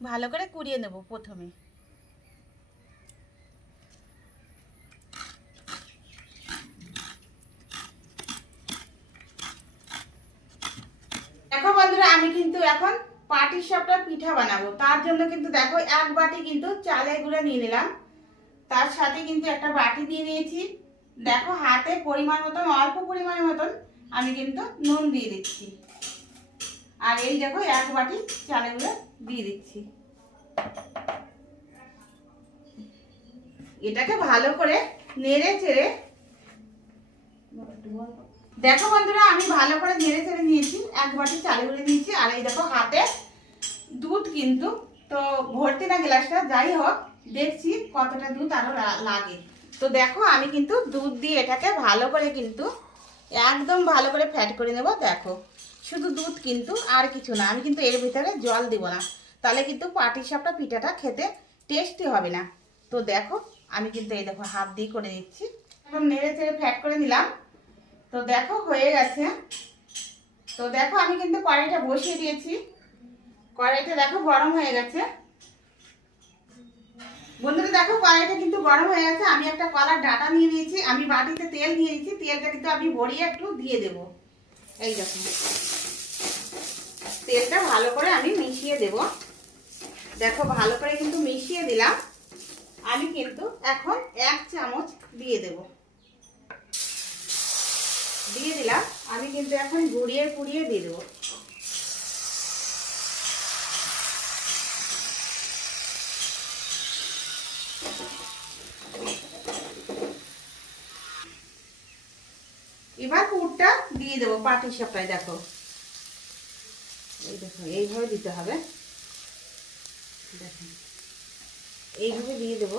ভালো করে কুড়িয়ে নেব প্রথমে। দেখো বন্ধুরা, আমি কিন্তু এখন পাটিসাপটা পিঠা বানাবো। তার জন্য কিন্তু দেখো 1 বাটি কিন্তু চালের গুঁড়া নিয়ে নিলাম। তার সাথে কিন্তু একটা বাটি দিয়ে নিয়েছি। দেখো হাতে পরিমাণ মতন, অল্প পরিমাণের মতন আমি কিন্তু নুন দিয়ে দিচ্ছি। আর এই দেখো 1 বাটি চালের গুঁড়া দিয়ে দিচ্ছি। এটাকে ভালো করে নেড়ে চেড়ে, দেখো বন্ধুরা আমি ভালো করে নেড়ে চেড়ে নিয়েছি। 1 বাটি চালের গুঁড়ো নিয়েছি। আর এই দেখো হাতে দুধ কিন্তু তো ভর্তি না গ্লাসটা, যাই হোক দেখছি কতটা দুধ আরো লাগে। তো দেখো আমি কিন্তু দুধ দিয়ে এটাকে ভালো করে কিন্তু একদম ভালো করে ফ্যাট করে নেব। দেখো শুধু দুধ কিন্তু, আর কিছু না। আমি কিন্তু এর ভিতরে জল দিব না, তাহলে কিন্তু পাটিসাপটা পিঠাটা খেতে টেস্টি হবে না। তো দেখো আমি কিন্তু এই দেখো হাত দিয়ে করে নিচ্ছি। একদম নেড়ে চেড়ে ফ্যাট করে নিলাম। তো দেখো হয়ে গেছে। তো দেখো আমি কিন্তু কড়াইটা বসিয়ে দিয়েছি। কড়াইটা দেখো গরম হয়ে গেছে। বন্ধুরা দেখো কড়াইটা কিন্তু গরম হয়ে গেছে। আমি একটা কলার ডাঁটা নিয়ে নিয়েছি। আমি বাটিতে তেল নিয়ে নিয়েছি। তেলটা কিন্তু আমি ভরিয়ে একটু দিয়ে দেব। এই দেখো তেলটা ভালো করে আমি মিশিয়ে দেব। দেখো ভালো করে কিন্তু মিশিয়ে দিলাম। আমি কিন্তু এখন 1 চামচ দিয়ে দেব। দিয়ে দিলাম। আমি কিন্তু এখন ঘুরিয়ে পুড়িয়ে দিয়ে দেবো। এবার পুরটা দিয়ে দেবো পাটিসাপটায়। দেখো এই দেখো এইভাবে দিতে হবে। দেখো এইভাবে দিয়ে দেবো।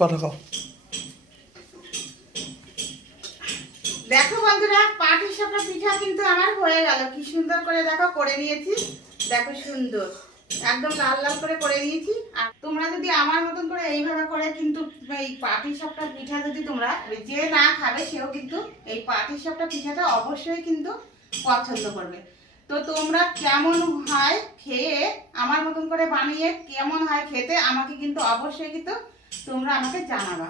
কথা কও। দেখো বন্ধুরা পাটিসাপটা পিঠা কিন্তু আমার হয়ে গেল। কি সুন্দর করে দেখো করে নিয়েছি। দেখো সুন্দর একদম লাল লাল করে নিয়েছি। আর তোমরা যদি আমার মতন করে এইভাবে করে কিন্তু এই পাটিসাপটা পিঠা যদি তোমরা, যে না খাবে সেও কিন্তু এই পাটিসাপটা পিঠাটা অবশ্যই কিন্তু পছন্দ করবে। তো তোমরা কেমন হয় খেয়ে, আমার মতন করে বানিয়ে কেমন হয় খেতে, আমাকে কিন্তু অবশ্যই কিন্তু তোমরা আমাকে জানাবা।